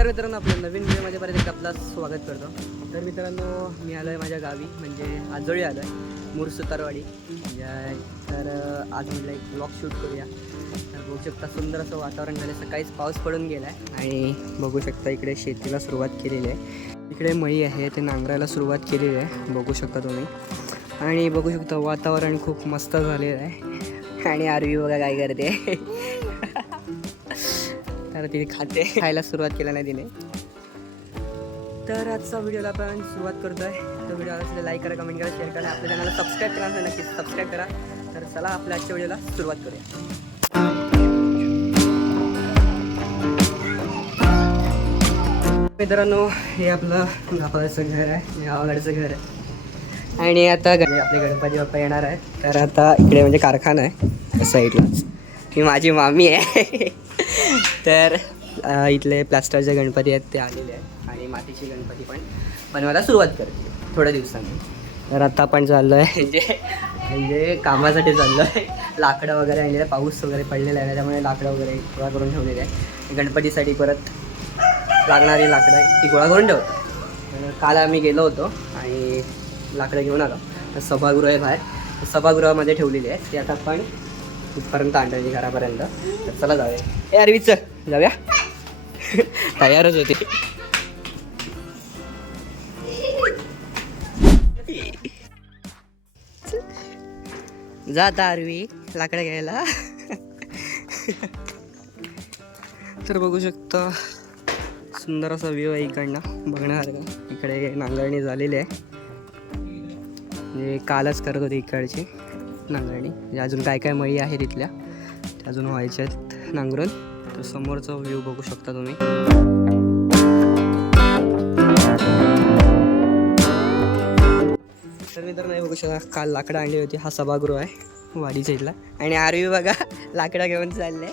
नमस्कार मित्रांनो आपल्या नवीन व्हिडिओमध्ये परत एकदा स्वागत करतो. तर मित्रांनो मी आलो आहे माझ्या गावी म्हणजे आजोळी आलो आहे मूर सुतारवाडी तर आज म्हटलं एक ब्लॉग शूट करूया. तर बघू शकता सुंदर असं वातावरण झालं सकाळीच पाऊस पडून गेला आहे आणि बघू शकता इकडे शेतीला सुरुवात केलेली आहे. इकडे मळी आहे ते नांगरायला सुरुवात केलेली आहे. बघू शकता तुम्ही. आणि बघू शकता वातावरण खूप मस्त झालेलं आहे. आणि आरवी बघा काय करते. तर तिने खाते. खायला सुरुवात केल्या नाही तिने. तर आजचा व्हिडिओला आपण सुरुवात करतोय. तर व्हिडिओ आवडला लाईक करा कमेंट करा शेअर करा. आपल्या चॅनलला सबस्क्राईब करा नक्कीच सबस्क्राईब करा. तर चला आपल्या आजच्या व्हिडिओला सुरुवात करूया. मित्रांनो हे आपलं गावाचं घर आहे. गावाकडचं घर आहे. आणि आता ग- आपले गणपती बाप्पा येणार आहे तर आता इकडे म्हणजे कारखाना आहे त्या साईडलाच ही माझी मामी आहे. तर इथले प्लास्टरचे गणपती आहेत ते आलेले आहेत. आणि मातीचे गणपती पण बनवायला सुरुवात करते. थोड्या दिवसांनी. तर आता आपण चाललो आहे म्हणजे म्हणजे कामासाठी चाललो आहे लाकडं वगैरे आणलेलं आहे. पाऊस वगैरे पडलेला आहे त्यामुळे लाकडं वगैरे गोळा करून ठेवलेले आहे गणपतीसाठी परत लागणारी लाकडं ती गोळा करून ठेवतो. काल आम्ही गेलो होतो आणि लाकडं घेऊन आलो. तर सभागृह आहे बाहेर सभागृहामध्ये ठेवलेली आहे ती आता आपण कुठपर्यंत आणली घरापर्यंत. तर चला जाऊया. ए अरवी चल जाऊया. तयारच होती. जा आता लाकडं घ्यायला. तर बघू शकता सुंदर असा व्ह्यू आहे इकडनं. बघण्यासारखा इकडे नांगरणी झालेली आहे. म्हणजे कालच करत होते इकडची. नांगरणी. म्हणजे अजून काय काय मळी आहेत इथल्या? त्या अजून व्हायच्या आहेत नांगरून तर समोरचा व्ह्यू बघू शकता तुम्ही. तर मी तर नाही बघू शकता काल लाकडं आणली होती. हा सभागृह आहे वाडी साईडला. आणि आरवी बघा लाकडं घेऊन चालले.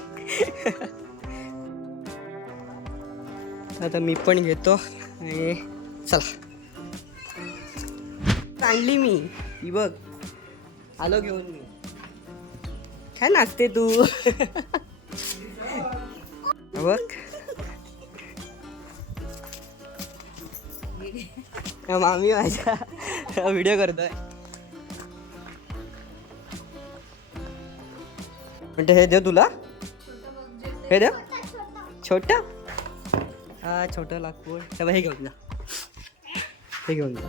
आता मी पण घेतो आणि चला. आणली मी. ही बघ. आलो घेऊन मी. काय नाचते तू? बघ. मामी माझ्या व्हिडिओ करतोय. म्हणजे हे देव तुला? हे देव? छोट. हा छोटं लागतो तेव्हा हे घेऊन जा. हे घेऊन जा.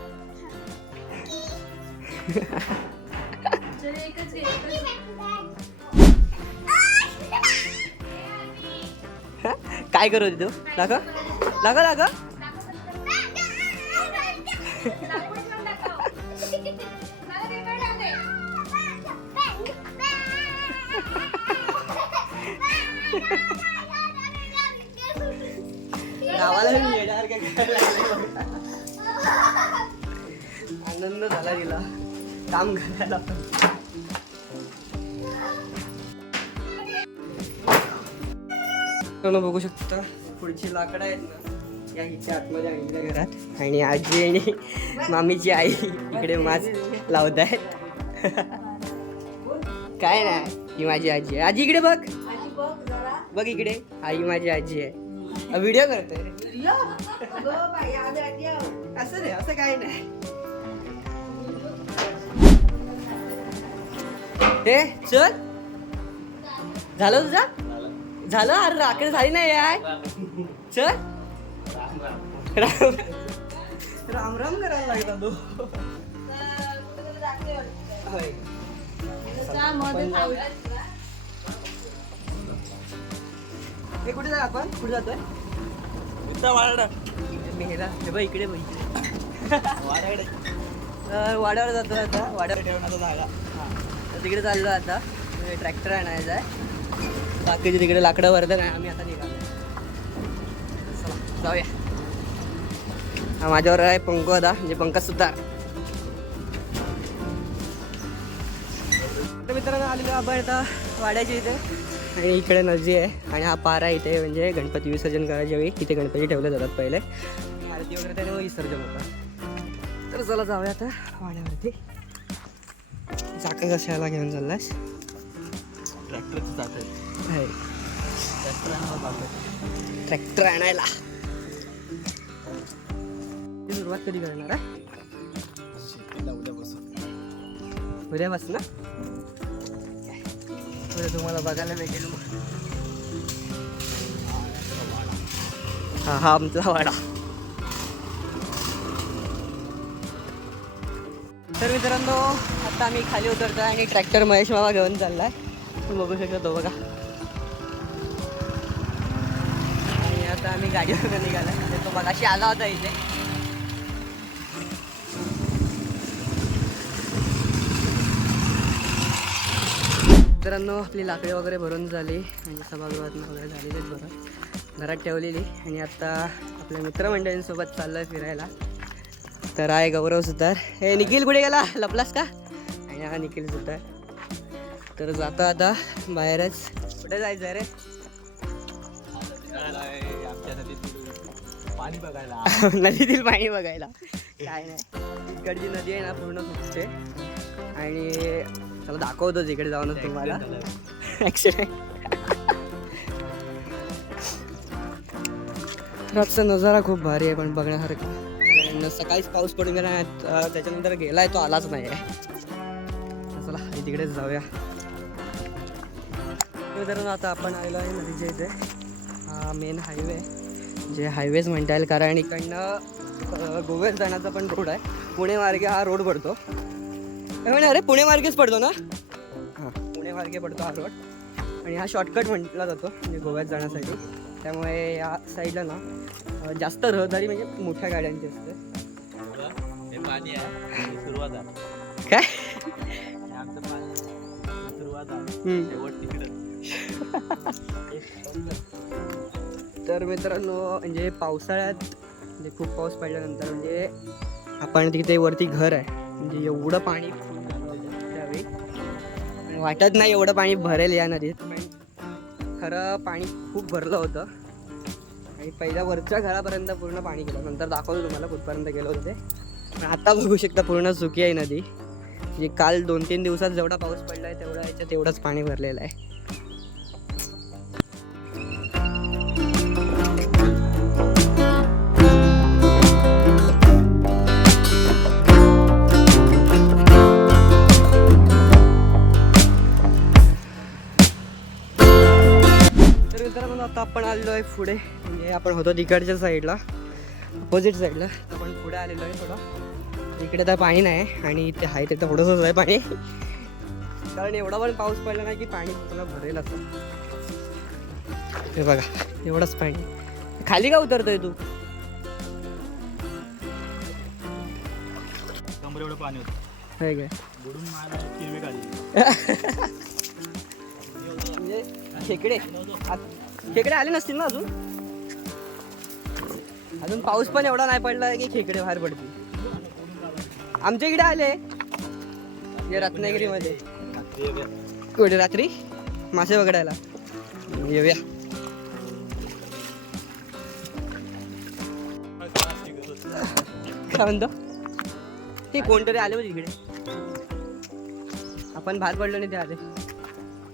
हा? काय करू तू? लाग लाग लाग गावाला येणार आनंद झाला तिला. काम करायला बघू शकता पुढची लाकडं आहेत ना या हिच्या आतमध्ये आणल्या घरात. आणि आजी आणि मामीची आई इकडे मास लावत आहेत काय नाही ही माझी आजी आहे. आजी इकडे बघ. बघ इकडे. आई माझी आजी आहे. व्हिडिओ करतोय. असं नाही असं काय नाही. हे चल. झालं तुझा? झालं? अरे राखेल झाली नाही याय चल. राम राम राम करायला लागला तू. हे कुठे जाय आपण? कुठे जातोय? मेहरा हे बघ इकडे बघ. इकडे तर वाड्यावर जातो आता. वाड्यावर ठेवण्याचा जागा. तर तिकडे चाललो आता. म्हणजे ट्रॅक्टर आणायचा आहे. बाकीचे तिकडे लाकडं वर्धन आहे आम्ही आता निघालो. चला जाऊया. हा माझ्यावर आहे पंकज आता म्हणजे पंकज सुद्धा. तर मित्रांनो आलेलो आपण आता वाड्याच्या इथे. आणि इकडे नदी आहे. आणि हा पारा इथे म्हणजे गणपती विसर्जन करायच्या वेळी. इथे गणपती ठेवले जातात पहिले. आरती वगैरे त्याने विसर्जन होतं. तर चला जाऊया आता वाड्यावरती. चाकं कशाला घेऊन चाललास ट्रॅक्टरचं जात आहे. ट्रॅक्टर ट्रॅक्टर आणायला. ती सुरुवात कधी करणार आहे? शेतीला उद्यापासून उद्यापासून ना उद्या तुम्हाला बघायला भेटेल मग. हा हा आमचा वाडा. तर मित्रांनो आता आम्ही खाली उतरतो आणि ट्रॅक्टर महेश मामा घेऊन चाललाय. तू बघू शकतो तो बघा. आणि आता आम्ही गाडीवर निघाला आणि म्हणजे तो अशी आला होता इथे. मित्रांनो आपली लाकडी वगैरे भरून झाली. म्हणजे सभागृहातनं वगैरे झालेली बरं घरात ठेवलेली. आणि आता आपल्या मित्रमंडळींसोबत चाललोय फिरायला. तर आहे गौरव सुतार. हे निखिल कुठे गेला? लपलास का? आणि हा निखिल सुतार. तर जातो आता बाहेरच. कुठे जायचं रे? पाणी बघायला नदीतील पाणी बघायला. काय नाही. इकडची नदी आहे ना पूर्ण सुटते आणि त्याला दाखवतो इकडे जाऊन तुम्हाला. ॲक्सिडेंट नजारा खूप भारी आहे पण बघण्यासारखा. कारण सकाळीच पाऊस पडून गेला आहे, त्याच्यानंतर गेलाय तो आलाच नाही आहे चला तिकडेच जाऊया. मित्रांनो आता आपण आलेलो आहे नदीच्या इथे. हा मेन हायवे जे हायवेज म्हणता येईल कारण इकडनं गोव्यात जाण्याचा पण रोड आहे. पुणे मार्गे हा रोड पडतो. काय अरे पुणे मार्गेच पडतो ना? हां पुणे मार्गे पडतो हा रोड आणि हा शॉर्टकट म्हटला जातो म्हणजे गोव्यात जाण्यासाठी. त्यामुळे या साईडला ना जास्त रहदारी म्हणजे मोठ्या गाड्यांची असते. पाणी आहे. सुरुवात आहे. काय? आमचं पाणी सुरुवात आहे. शेवट तिकडं. तर मित्रांनो म्हणजे पावसाळ्यात म्हणजे खूप पाऊस पडल्यानंतर म्हणजे आपण तिथे वरती घर आहे. म्हणजे एवढं पाणी त्यावेळी. वाटत नाही एवढं पाणी भरेल या नदीत खरं पाणी खूप भरलं होतं. आणि पहिल्या वरच्या घरापर्यंत पूर्ण पाणी गेलं. नंतर दाखवतो तुम्हाला कुठपर्यंत गेलो होते पण आता बघू शकता पूर्ण सुकी आहे नदी. जे काल दोन तीन दिवसात जेवढा पाऊस पडला आहे तेवढा याच्यात तेवढंच पाणी भरलेलं आहे. आता आपण आलेलो आहे पुढे. म्हणजे आपण होतो तिकडच्या साईडला अपोजिट साईडला आपण पुढे आलेलो आहे थोडं. इकडे तर पाणी नाही आणि इथे आहे ते थोडंसंच आहे पाणी. कारण एवढा पण पाऊस पडला नाही की पाणी पूर्ण भरेल असं. हे बघा एवढंच पाणी. खाली का उतरतोय तू? कमरे एवढं पाणी होतं. हे काय? बुडून काढली म्हणजे खेकडे. खेकडे आले नसतील ना अजून? अजून पाऊस पण एवढा नाही पडला की खेकडे बाहेर पडतील. आमच्या इकडे आले. रत्नागिरीमध्ये. कुठे रात्री? मासे पकडायला. येऊया. काय म्हणतो? ते कोणतरी आले होते इकडे. आपण बाहेर पडलो नाही ते आले.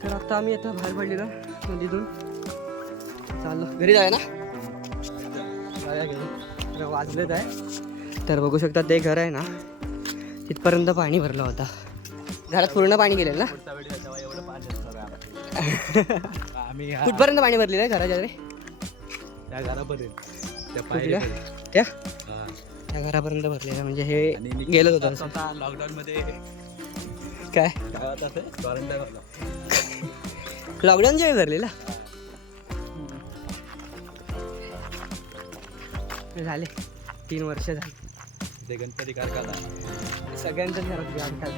तर आता आम्ही आता बाहेर पडलेलो नदीतून. चाललो. घरी जाय ना? वाजलेत आहे. तर बघू शकता ते घर आहे ना. तिथपर्यंत पाणी भरलं होता. घरात पूर्ण पाणी गेलेलं ना. आम्ही कुठपर्यंत पाणी भरलेलं आहे घराच्या रे त्या घरापर्यंत. त्या. त्या. त्या घरापर्यंत भरलेलं म्हणजे हे गेलं होतं लॉकडाऊन मध्ये काय? लॉकडाऊनच्या वेळी भरलेला? झाले. तीन वर्ष झाली. ते गणपती कारखाना सगळ्यांच्याच घरात.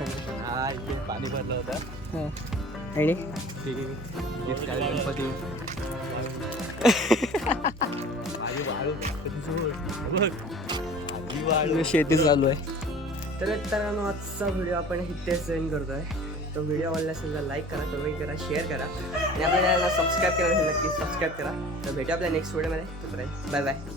हा इथे पाणी भरलं होतं. हा. आणि? आहे गणपती. वाळू शेती चालू आहे. तर मित्रांनो आजचा व्हिडिओ आपण इथेच सेंड करतोय. तो व्हिडिओ आवडला असेल तर लाईक करा कमेंट करा शेअर करा. आणि आपल्याला सबस्क्राईब करा नक्की सबस्क्राईब करा. तर भेटू आपल्या नेक्स्ट व्हिडिओमध्ये तोपर्यंत बाय बाय